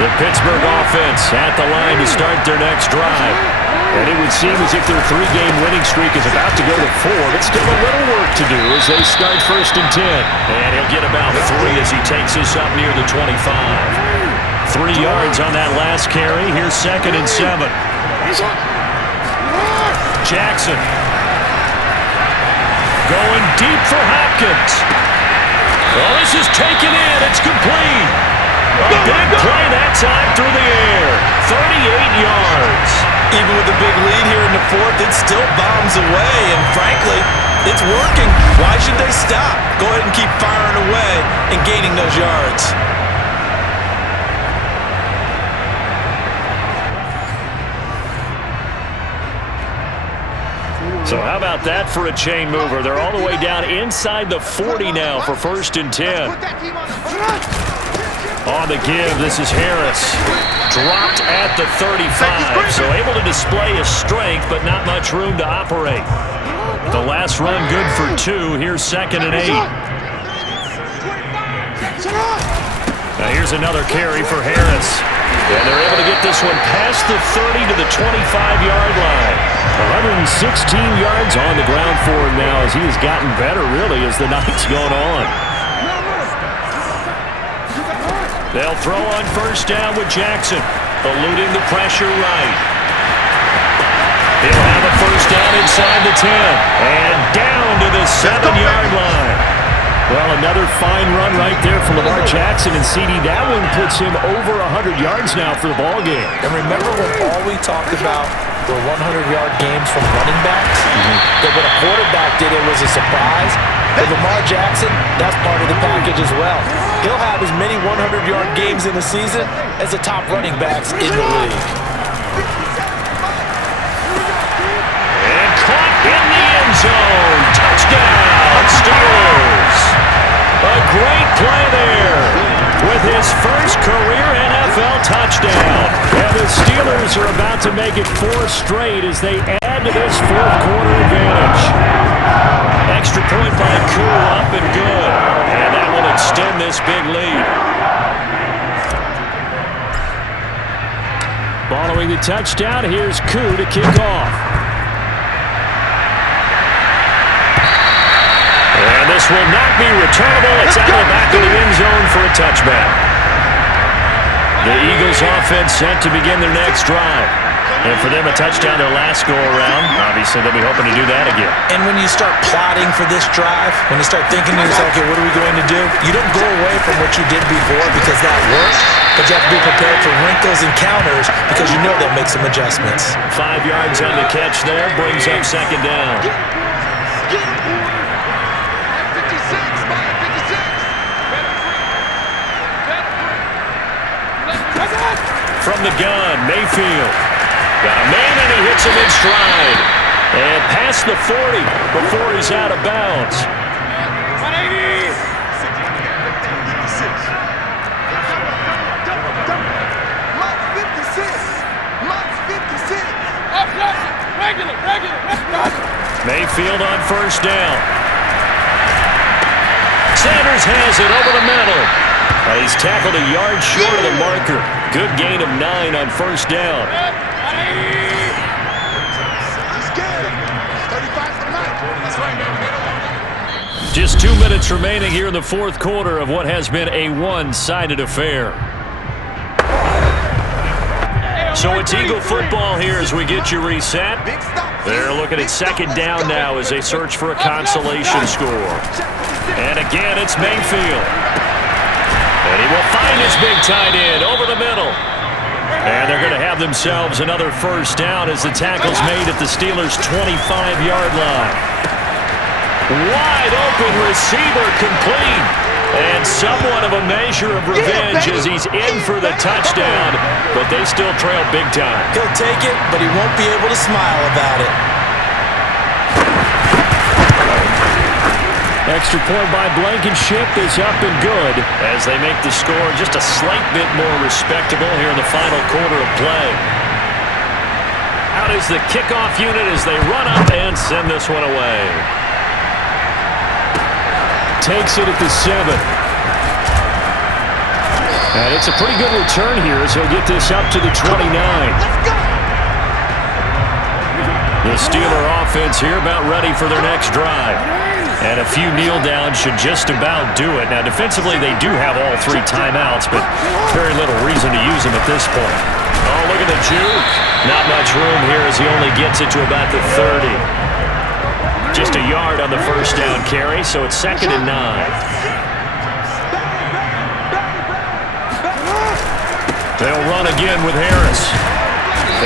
The Pittsburgh offense at the line to start their next drive. And it would seem as if their 3-game winning streak is about to go to 4, but still a little work to do as they start 1st and 10. And he'll get about 3 as he takes this up near the 25. 3 yards on that last carry. Here's 2nd and 7. Jackson. Going deep for Hopkins. Well, this is taken in. It's complete. A big play that time through the air. 38 yards. Even with the big lead here in the 4th, it still bombs away, and frankly, it's working. Why should they stop? Go ahead and keep firing away and gaining those yards. So how about that for a chain mover? They're all the way down inside the 40 now for 1st and 10. On the give, this is Harris. Dropped at the 35, so able to display his strength, but not much room to operate. The last run good for 2. Here's 2nd and 8. Now here's another carry for Harris. And they're able to get this one past the 30 to the 25-yard line. 116 yards on the ground for him now as he has gotten better, really, as the night's gone on. They'll throw on 1st down with Jackson, eluding the pressure right. He'll have a 1st down inside the 10, and down to the 7-yard line. Well, another fine run right there from Lamar Jackson, and CD, that one puts him over 100 yards now for the ball game. And remember when all we talked about were 100-yard games from running backs? That when a quarterback did it was a surprise. But Lamar Jackson, that's part of the package as well. He'll have as many 100-yard games in a season as the top running backs in the league. And caught in the end zone. Touchdown, Steelers. A great play there with his first career NFL touchdown. And the Steelers are about to make it 4 straight as they add to this 4th quarter advantage. Extra point by Koo, up and good. And that will extend this big lead. Following the touchdown, here's Koo to kick off. And this will not be returnable. It's out of the back of the end zone for a touchback. The Eagles offense set to begin their next drive. And for them, a touchdown their last go-around. Obviously, they'll be hoping to do that again. And when you start plotting for this drive, when you start thinking to yourself, okay, what are we going to do? You don't go away from what you did before because that worked, but you have to be prepared for wrinkles and counters because you know they'll make some adjustments. 5 yards on the catch there, brings up 2nd down. From the gun, Mayfield. Got a man and he hits him in stride. And past the 40 before he's out of bounds. 180! Regular. Mayfield on 1st down. Sanders has it over the middle. He's tackled a yard short of the marker. Good gain of 9 on 1st down. Just 2 minutes remaining here in the 4th quarter of what has been a one-sided affair. So it's Eagle football here as we get you reset. They're looking at 2nd down now as they search for a consolation score. And again, it's Mayfield. And he will find his big tight end over the middle. And they're going to have themselves another 1st down as the tackle's made at the Steelers' 25-yard line. Wide open receiver complete. And somewhat of a measure of revenge as he's in for the touchdown. But they still trail big time. He'll take it, but he won't be able to smile about it. Extra point by Blankenship is up and good as they make the score just a slight bit more respectable here in the final quarter of play. Out is the kickoff unit as they run up and send this one away. Takes it at the 7. And it's a pretty good return here as he'll get this up to the 29. The Steeler offense here about ready for their next drive. And a few kneel downs should just about do it. Now, defensively, they do have all 3 timeouts, but very little reason to use them at this point. Oh, look at the juke. Not much room here as he only gets it to about the 30. Just a yard on the first down carry, so it's 2nd and 9. They'll run again with Harris.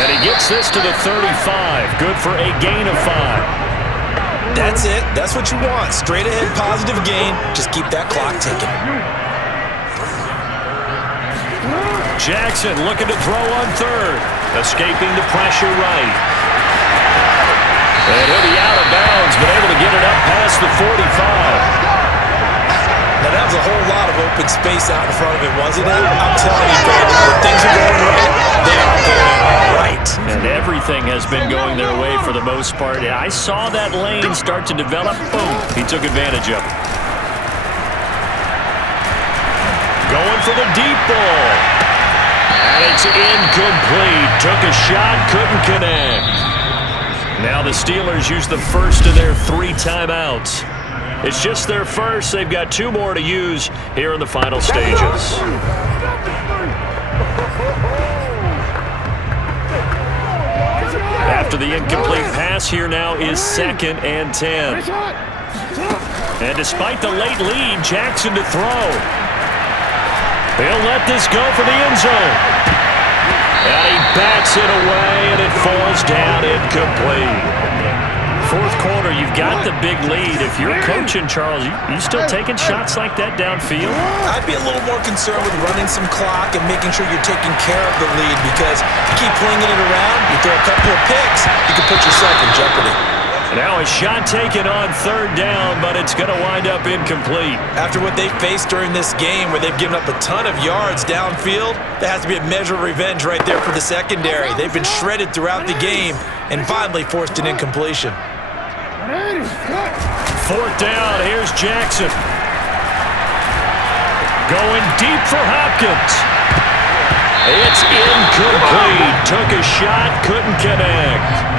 And he gets this to the 35. Good for a gain of 5. That's it. That's what you want. Straight ahead, positive gain. Just keep that clock ticking. Jackson looking to throw on 3rd. Escaping the pressure right. And he'll be out of bounds, but able to get it up past the 45. Now, that was a whole lot of open space out in front of it, wasn't it? I'm telling you, Brandon, when things are going right, they are going right. And everything has been going their way for the most part. I saw that lane start to develop. Boom. He took advantage of it. Going for the deep ball. And it's incomplete. Took a shot, couldn't connect. Now the Steelers use the first of their 3 timeouts. It's just their first. They've got 2 more to use here in the final stages. After the incomplete pass, here now is 2nd and 10. And despite the late lead, Jackson to throw. He'll let this go for the end zone. And he bats it away, and it falls down incomplete. 4th quarter, you've got the big lead. If you're coaching, Charles, you still taking shots like that downfield? I'd be a little more concerned with running some clock and making sure you're taking care of the lead, because you keep flinging it around, you throw a couple of picks, you can put yourself in jeopardy. Now a shot taken on 3rd down, but it's going to wind up incomplete. After what they faced during this game, where they've given up a ton of yards downfield, there has to be a measure of revenge right there for the secondary. They've been shredded throughout the game and finally forced an incompletion. 4th down, here's Jackson. Going deep for Hopkins. It's incomplete. Took a shot, couldn't connect.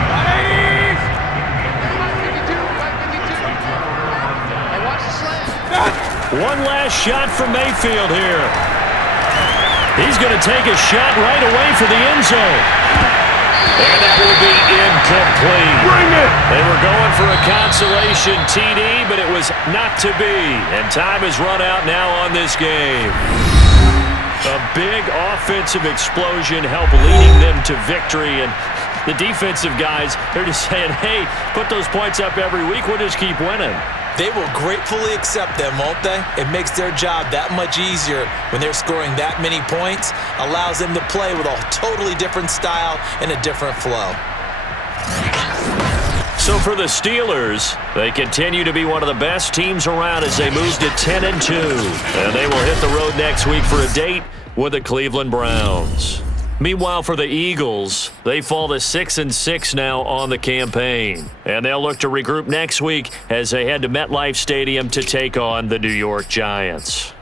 One last shot from Mayfield here. He's going to take a shot right away for the end zone. And that will be incomplete. Bring it! They were going for a consolation TD, but it was not to be. And time has run out now on this game. A big offensive explosion helped leading them to victory. And the defensive guys, they're just saying, hey, put those points up every week. We'll just keep winning. They will gratefully accept them, won't they? It makes their job that much easier when they're scoring that many points. Allows them to play with a totally different style and a different flow. So for the Steelers, they continue to be one of the best teams around as they move to 10-2. And they will hit the road next week for a date with the Cleveland Browns. Meanwhile, for the Eagles, they fall to 6-6 now on the campaign. And they'll look to regroup next week as they head to MetLife Stadium to take on the New York Giants.